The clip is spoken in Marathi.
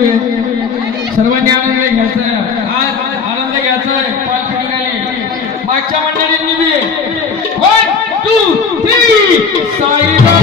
करूया सर्वांनी आनंद घ्यायचा. आज आनंद घ्यायचा आहे. पाच मागच्या मंडळींनी वन टू थ्री साईबा